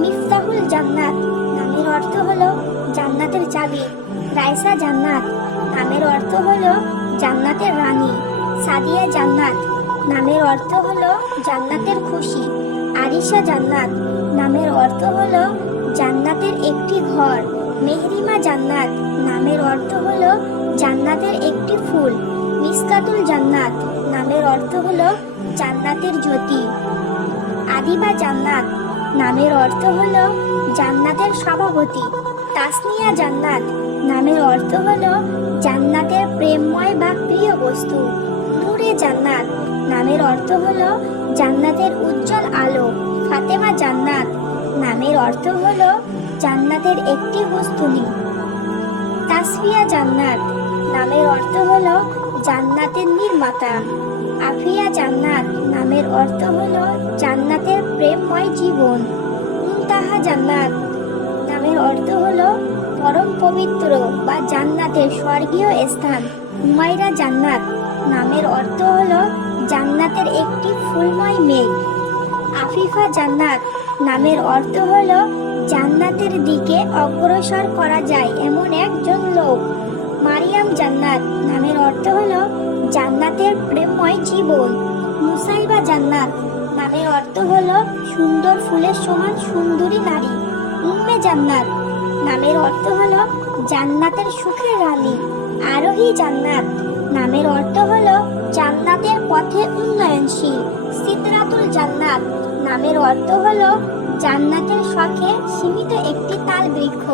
মিফতাহুল জান্নাত নামের অর্থ হলো জান্নাতের চাবি। রাইসা জান্নাত নামের অর্থ হলো জান্নাতের রানী। সাদিয়া জান্নাত নামের অর্থ হলো জান্নাতের খুশি। আরিশা জান্নাত নামের অর্থ হলো জান্নাতের একটি ঘর। মেহরিমা জান্নাত নামের অর্থ হলো জান্নাতের একটি ফুল। মিসকাতুল জান্নাত নামের অর্থ হলো জান্নাতের জ্যোতি। আদিবা জান্নাত নামের অর্থ হলো জান্নাতের সভাপতি। তাসনিয়া জান্নাত নামের অর্থ হলো জান্নাতের প্রেমময় বা প্রিয় বস্তু। নূরে জান্নাত নামের অর্থ হলো জান্নাতের উজ্জ্বল আলো। ফাতেমা জান্নাত নামের অর্থ হলো জান্নাতের একটি বস্তুনি। তাসফিয়া জান্নাত নামের অর্থ হলো জান্নাতের নির্মাতা। আফিয়া জান্নাত নামের অর্থ হলো জান্নাতের প্রেমময় জীবন। মুনতাহা জান্নাত নামের অর্থ হলো পরম পবিত্র বা জান্নাতের স্বর্গীয় স্থান। হুমায়রা জান্নাত নামের অর্থ হলো জান্নাতের একটি ফুলময় মেঘ। আফিফা জান্নাত নামের অর্থ হলো জান্নাতের দিকে অগ্রসর করা যায় এমন একজন লোক। মারিয়াম জান্নাত নামের অর্থ হলো জান্নাতের প্রেমময় জীবন। মুসাইবা জান্নাত নামের অর্থ হলো সুন্দর ফুলের সমান সুন্দরী নারী। উম্মে জান্নাত নামের অর্থ হলো জান্নাতের সুখের রানী। আরোহী জান্নাত নামের অর্থ হলো জান্নাতের পথে উন্নয়নশীল। সিদরাতুল জান্নাত নামের অর্থ হলো জান্নাতের শখে সীমিত একটি তাল বৃক্ষ।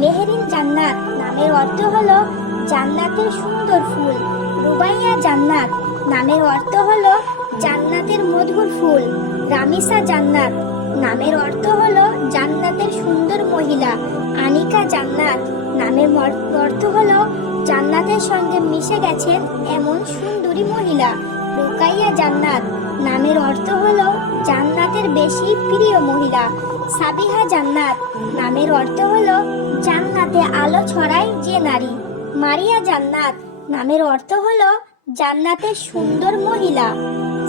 মেহেরিন জান্নাত নামের অর্থ হলো জান্নাতের সুন্দর ফুল। রুবাইয়া জান্নাত নামের অর্থ হলো জান্নাতের মধুর ফুল। রামিসা জান্নাত নামের অর্থ হলো জান্নাতের সুন্দর মহিলা। আনিকা জান্নাত নামের অর্থ হলো জান্নাতের সঙ্গে মিশে গেছেন এমন সুন্দরী মহিলা। রুকাইয়া জান্নাত নামের অর্থ হলো জান্নাতের বেশি প্রিয় মহিলা। সাবিহা জান্নাত নামের অর্থ হলো জান্নাতে আলো ছড়ায় যে নারী। মারিয়া জান্নাত নামের অর্থ হলো জান্নাতের সুন্দর মহিলা।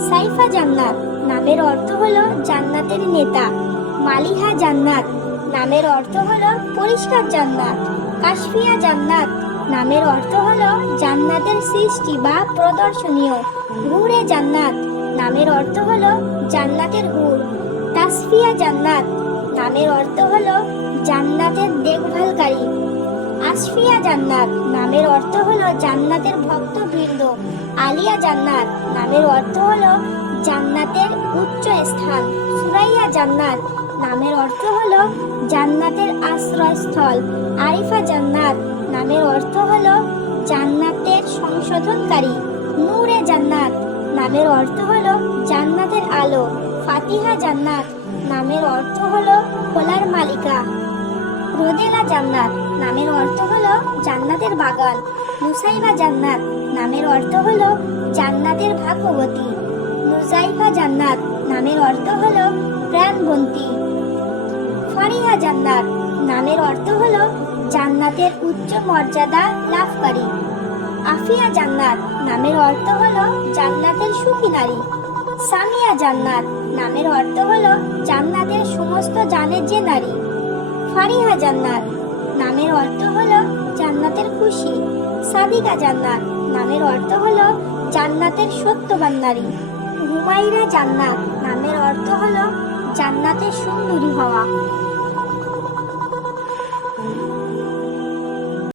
সাইফা জান্নাত নামের অর্থ হলো জান্নাতের নেতা। মালিহা জান্নাত নামের অর্থ হলো পরিষ্কার জান্নাত। কাশফিয়া জান্নাত নামের অর্থ হলো জান্নাতের সৃষ্টি বা প্রদর্শনীয়। হুরে জান্নাত নামের অর্থ হলো জান্নাতের হুর। তাসফিয়া জান্নাত নামের অর্থ হলো জান্নাতের দেখভালকারী। আসফিয়া জান্নাত নামের অর্থ হলো জান্নাতের ভক্তবৃন্দ। আলিয়া জান্নাত নামের অর্থ হলো জান্নাতের উচ্চ স্থান। সুরাইয়া জান্নাত নামের অর্থ হলো জান্নাতের আশ্রয়স্থল। আরিফা জান্নাত নামের অর্থ হলো জান্নাতের সংশোধনকারী। নূরে জান্নাত নামের অর্থ হলো জান্নাতের আলো। ফাতিহা জান্নাত নামের অর্থ হলো খোলার মালিকা। রোদেলা জান্নাত নামের অর্থ হলো জান্নাতের বাগান। মুসাইবা জান্নাত নামের অর্থ হলো জান্নাতের ভাগ্যবতী। নুজাইফা জান্নাত নামের অর্থ হলো প্রাণবন্তী। ফারিহা জান্নাত নামের অর্থ হলো জান্নাতের উচ্চ মর্যাদা লাভকারী। আফিয়া জান্নাত নামের অর্থ হলো জান্নাতের সুখী নারী। সামিয়া জান্নাত নামের অর্থ হলো জান্নাতের সমস্ত জানের যে নারী। ফারিহা জান্নাত নামের অর্থ হলো জান্নাতের খুশি। সাদিকা জান্নাত নামের অর্থ হলো জান্নাতের সত্যবান নারী। হুমায়রা জান্নাত নামের অর্থ হলো জান্নাতের সুন্দরী হওয়া।